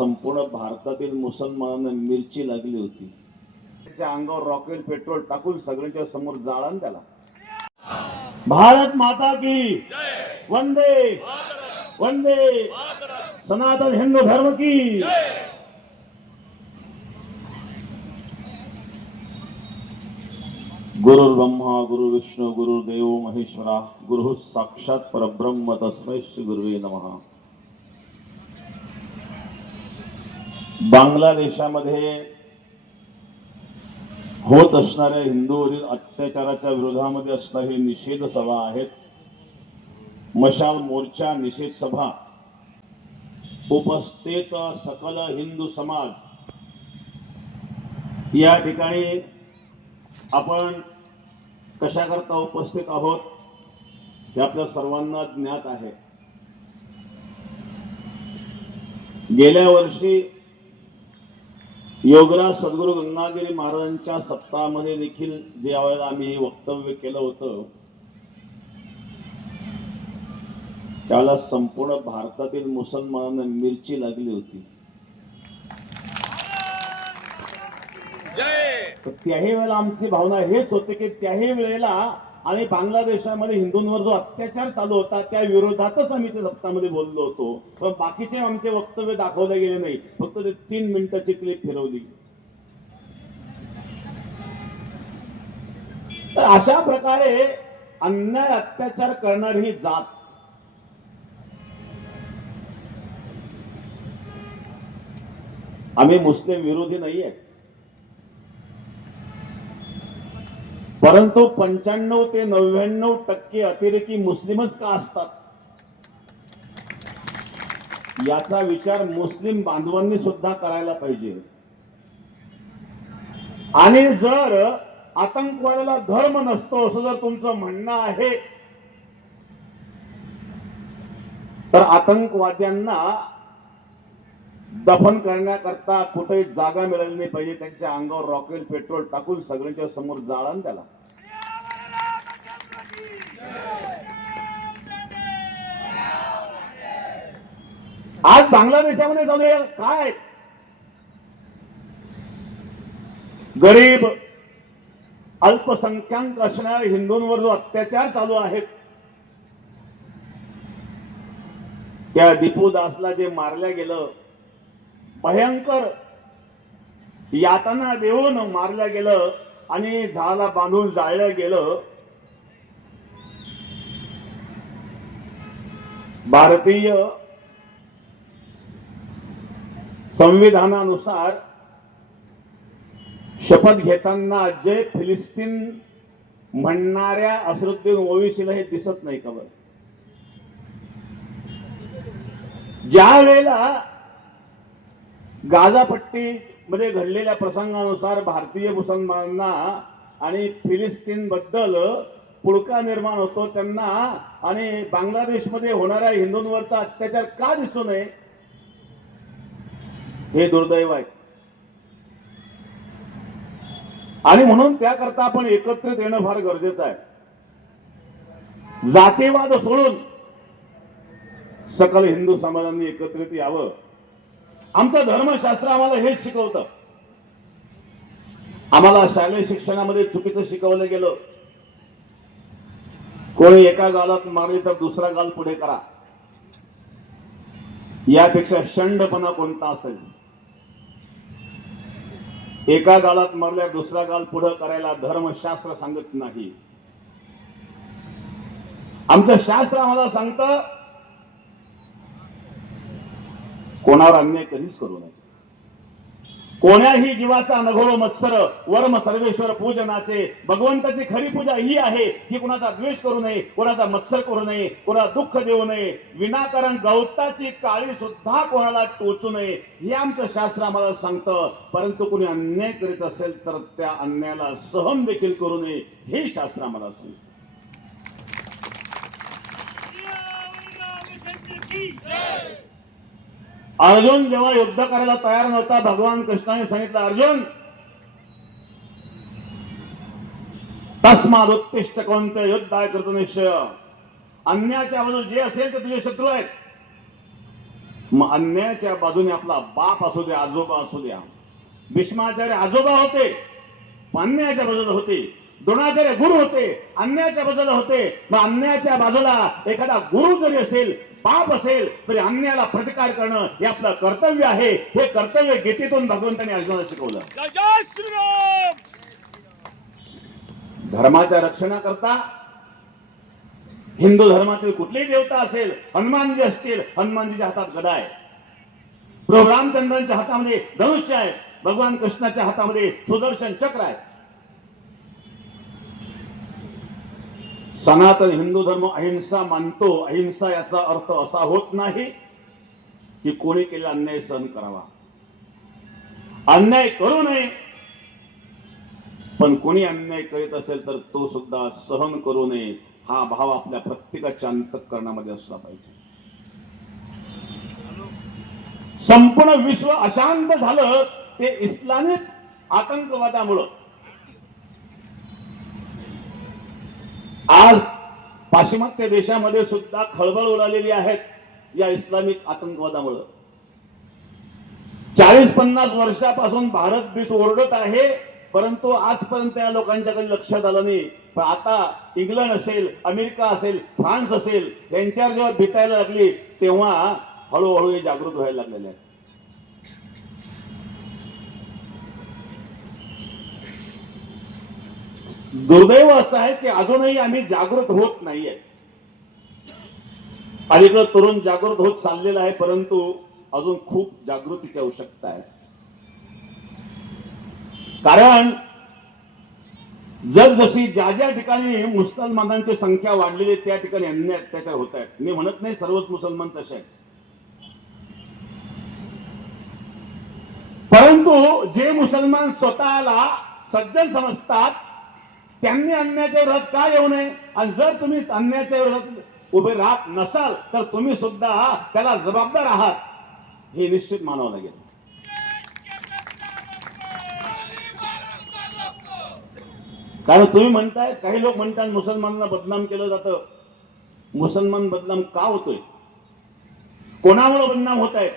संपूर्ण भारतातील मुसलमानांना मिरची लागली होती. त्याच्या अंगावर रॉकेल पेट्रोल टाकून सगळ्यांच्या समोर जाळण त्याला. भारत माता की. वंदे. वंदे. सनातन हिंदू धर्म की. गुरु ब्रह्मा गुरु विष्णू गुरु देव महेश्वरा गुरु साक्षात परब्रह्म तस्मै श्री गुरुवे नमः. बांगलादेशामध्ये होत असणाऱ्या हिंदूवरील अत्याचाराच्या विरोधामध्ये असणारी निषेध सभा आहेत. मशाल मोर्चा निषेध सभा. उपस्थित सकल हिंदू समाज. या ठिकाणी आपण कशाकरता उपस्थित आहोत हे आपल्या सर्वांना ज्ञात आहे. गेल्या वर्षी योगराज सद्गुरू गंगागिरी महाराजांच्या सप्ताहामध्ये देखील ज्या वेळेला आम्ही हे वक्तव्य केलं होतं त्यावेळेला संपूर्ण भारतातील मुसलमानांना मिरची लागली होती. त्याही वेळेला आमची भावना हेच होते की त्याही वेळेला आणि बांगलादेशामध्ये हिंदूंवर जो अत्याचार चालू होता त्या विरोधातच आम्ही ते सप्तामध्ये बोललो होतो. पण बाकीचे आमचे वक्तव्य दाखवले गेले नाही. फक्त ते तीन मिनिटाची क्लिप फिरवली. तर अशा प्रकारे अन्याय अत्याचार करणारी ही जात. आम्ही मुस्लिम विरोधी नाही आहे परंतु पंच्याण्णव ते नव्याण्णव टक्के अतिरेकी मुस्लिमच का असतात? याचा विचार मुस्लिम बांधवांनी सुद्धा करायला पाहिजे. आणि जर आतंकवादाला धर्म नसतो असं जर तुमचं म्हणणं आहे तर आतंकवाद्यांना दफन करण्याकरता कुठेही जागा मिळाली नाही पाहिजे त्यांच्या अंगावर रॉकेल पेट्रोल टाकून सगळ्यांच्या समोर जाळण त्याला आज बांगलादेशामध्ये चालू आहे काय? गरीब अल्पसंख्याक असणाऱ्या हिंदूंवर जो अत्याचार चालू आहेत त्या दीपू दासला जे मारल्या गेलं भयंकर यातना देऊन मारल्या गेलं आणि झाडाला बांधून जाळलं गेलं भारतीय संविधानानुसार शपथ घेताना जे फिलिस्तीन म्हणणाऱ्या असरुद्दीन ओवीसीला हे दिसत नाही का बरं? ज्या वेळेला गाजापट्टी मध्ये घडलेल्या प्रसंगानुसार भारतीय मुसलमानांना आणि फिलिस्तीन बद्दल पुळका निर्माण होतो त्यांना आणि बांगलादेशमध्ये होणाऱ्या हिंदूंवरचा अत्याचार का दिसू नये? हे दुर्दैव आहे. आणि म्हणून त्याकरता आपण एकत्रित येणं फार गरजेचं आहे. जातीवाद सोडून सकल हिंदू समाजांनी एकत्रित यावं. आमचं धर्मशास्त्र आम्हाला हेच शिकवतं. आम्हाला शालेय शिक्षणामध्ये चुकीचं शिकवलं गेलं. कोणी एका गालात मारली तर दुसरा गाल पुढे करा. यापेक्षा शंडपणा कोणता असेल? एका गालात मरल्या दुसरा गाल पुढं करायला धर्मशास्त्र सांगत नाही. आमचं शास्त्र आम्हाला सांगतं कोणावर अन्याय कधीच करू नये. कोण्याही जीवाचा नघोळो मत्सर वर्म सर्वेश्वर पूजनाचे भगवंताची खरी पूजा ही आहे की कुणाचा द्वेष करू नये कोणाचा मत्सर करू नये कोणाला दुःख देऊ नये विनाकारण गवताची काळी सुद्धा कोणाला टोचू नये हे आमचं शास्त्र आम्हाला सांगतं. परंतु कोणी अन्याय करीत असेल तर त्या अन्यायाला सहन देखील करू नये हे शास्त्र आम्हाला सांगतं. अर्जुन जेव्हा युद्ध करायला तयार नव्हता भगवान कृष्णाने सांगितलं अर्जुन तस्माद उत्तिष्ट कोणते युद्ध आहे करतो निश्चय अन्याच्या बाजू जे असेल ते तुझे शत्रू आहेत. मग अन्यायाच्या बाजूने आपला बाप असू द्या आजोबा असू द्या. भीष्माचार्य आजोबा होते अन्यायाच्या बाजूला होते. द्रोणाचार्य गुरु होते अन्यायाच्या बाजूला होते. मग अन्यायाच्या बाजूला एखादा गुरु जरी असेल बाप असेल तरी अन्यायाला प्रतिकार करणं हे आपलं कर्तव्य आहे. हे कर्तव्य गीतेतून भगवंतांनी अर्जुनाला शिकवलं. धर्माच्या रक्षणाकरता हिंदू धर्मातील कुठलीही देवता असेल हनुमानजी असतील हनुमानजीच्या हातात गदा आहे प्रभू रामचंद्रांच्या हातामध्ये धनुष्य आहे. भगवान कृष्णाच्या हातामध्ये सुदर्शन चक्र आहे. सनातन हिंदू धर्म अहिंसा मानतो अहिंसा याचा अर्थ असा होत नाही की कोणी केला अन्याय सहन करावा. अन्याय करू नये पण कोणी अन्याय करीत असेल तर तो सुद्धा सहन करू नये. हा भाव आपल्या प्रत्येकाच्या अंतकरणामध्ये असला पाहिजे. संपूर्ण विश्व अशांत झालं ते इस्लामिक आतंकवादामुळं. आज पाश्चिमात्य देशामध्ये सुद्धा खळबळ उडालेली आहेत या इस्लामिक आतंकवादामुळं. चाळीस पन्नास वर्षापासून भारत देश ओरडत आहे परंतु आजपर्यंत या लोकांच्या कधी लक्षात आलं नाही. पण आता इंग्लंड असेल अमेरिका असेल फ्रान्स असेल यांच्यावर जेव्हा बितायला लागली तेव्हा हळूहळू हे जागृत व्हायला लागलेले आहेत. दुर्दैव असं आहे की अजूनही आम्ही जागृत होत नाहीये. अलीकडे तरुण जागृत होत चाललेला आहे परंतु अजून खूप जागृतीची आवश्यकता आहे. कारण जसजशी ज्या ज्या ठिकाणी मुसलमानांची संख्या वाढलेली आहे, त्या ठिकाणी अन्य अत्याचार होत आहेत. मी म्हणत नाही सर्वच मुसलमान तसे आहेत. परंतु जे मुसलमान स्वतःला सज्जन समजतात त्यांनी अन्यायाच्या विरोधात का येऊ नये? आणि जर तुम्ही अन्यायाच्या विरोधात उभे राहत नसाल तर तुम्ही सुद्धा त्याला जबाबदार आहात. हे निश्चित मानावं लागेल. कारण तुम्ही म्हणताय काही लोक म्हणतात मुसलमानांना बदनाम केलं जातं. मुसलमान बदनाम का होतोय? कोणामुळे बदनाम होत आहेत?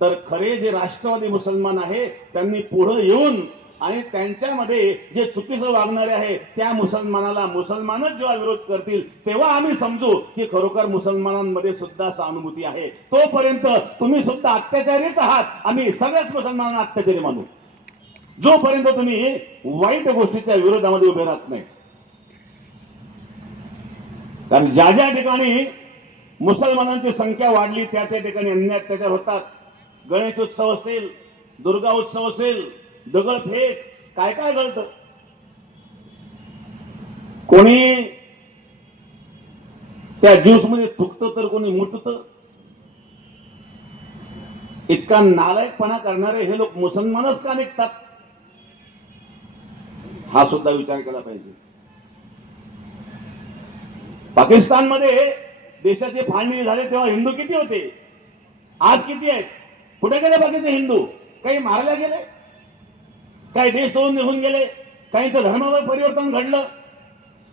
तर खरे जे राष्ट्रवादी मुसलमान आहे त्यांनी पुढे येऊन आणि त्यांच्यामध्ये जे चुकीचं वागणारे आहे त्या मुसलमानाला मुसलमानच जेव्हा विरोध करतील तेव्हा आम्ही समजू की खरोखर मुसलमानांमध्ये सुद्धा सहानुभूती आहे. तोपर्यंत तुम्ही सुद्धा अत्याचारीच आहात. आम्ही सगळ्याच मुसलमानांना अत्याचारी मानू. जोपर्यंत तुम्ही वाईट गोष्टीच्या विरोधामध्ये उभे राहत नाही. कारण ज्या ज्या ठिकाणी मुसलमानांची संख्या वाढली त्या त्या ठिकाणी अन्य अत्याचार होतात. गणेश उत्सव असेल दुर्गा उत्सव असेल दगडफेक काय काय घडतं? कोणी त्या ज्यूसमध्ये थुकतं तर कोणी मुटत इतका नालायकपणा करणारे हे लोक मुसलमानच का निघतात? हा सुद्धा विचार केला पाहिजे. पाकिस्तानमध्ये देशाची फाळणी झाले तेव्हा हिंदू किती होते? आज किती आहेत? कुठे गेले बाकीचे हिंदू? काही मारले गेले? काही देश सोडून निघून गेले काहींचं धर्मावर परिवर्तन घडलं.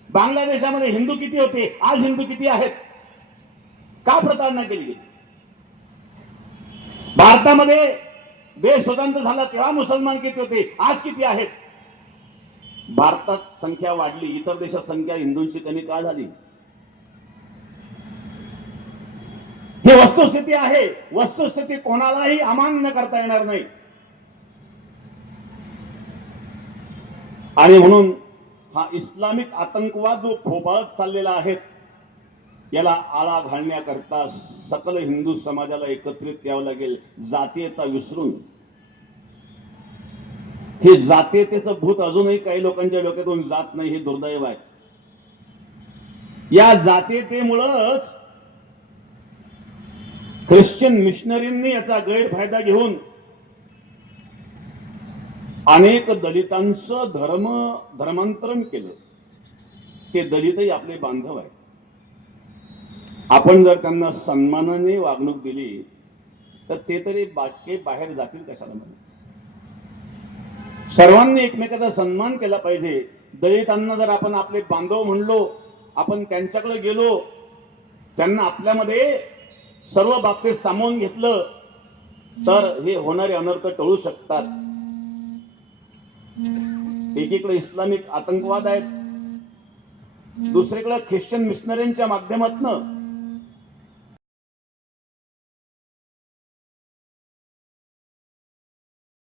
बांगलादेशामध्ये हिंदू किती होते? आज हिंदू किती आहेत? का प्रतारणा केली गेली? भारतामध्ये देश स्वतंत्र झाला तेव्हा मुसलमान किती होते? आज किती आहेत? भारतात संख्या वाढली इतर देशात संख्या हिंदूंची कमी का झाली? ही वस्तुस्थिती आहे. वस्तुस्थिती कोणालाही अमान्य करता येणार नाही. आणि म्हणून हा इस्लामिक आतंकवाद जो फोपाळत चाललेला आहे याला आळा घालण्याकरता सकल हिंदू समाजाला एकत्रित यावं लागेल जातीयता विसरून. हे जातीयतेचं भूत अजूनही काही लोकांच्या डोक्यातून जात नाही हे दुर्दैव आहे. या जातीयतेमुळंच ख्रिश्चन मिशनरींनी याचा गैरफायदा घेऊन अनेक दलितांचं धर्म धर्मांतरण केलं. ते दलितही आपले बांधव आहेत. आपण जर त्यांना सन्मानाने वागणूक दिली तर ते तरी बाकी बाहेर जातील कशाला म्हणून? सर्वांनी एकमेकाचा सन्मान केला पाहिजे. दलितांना जर आपण आपले बांधव म्हणलो आपण त्यांच्याकडे गेलो त्यांना आपल्यामध्ये सर्व बाबतीत सामावून घेतलं तर हे होणारे अनर्थ टळू शकतात. एकीकडे इस्लामिक आतंकवाद आहेत दुसरीकडे ख्रिश्चन मिशनरींच्या माध्यमातून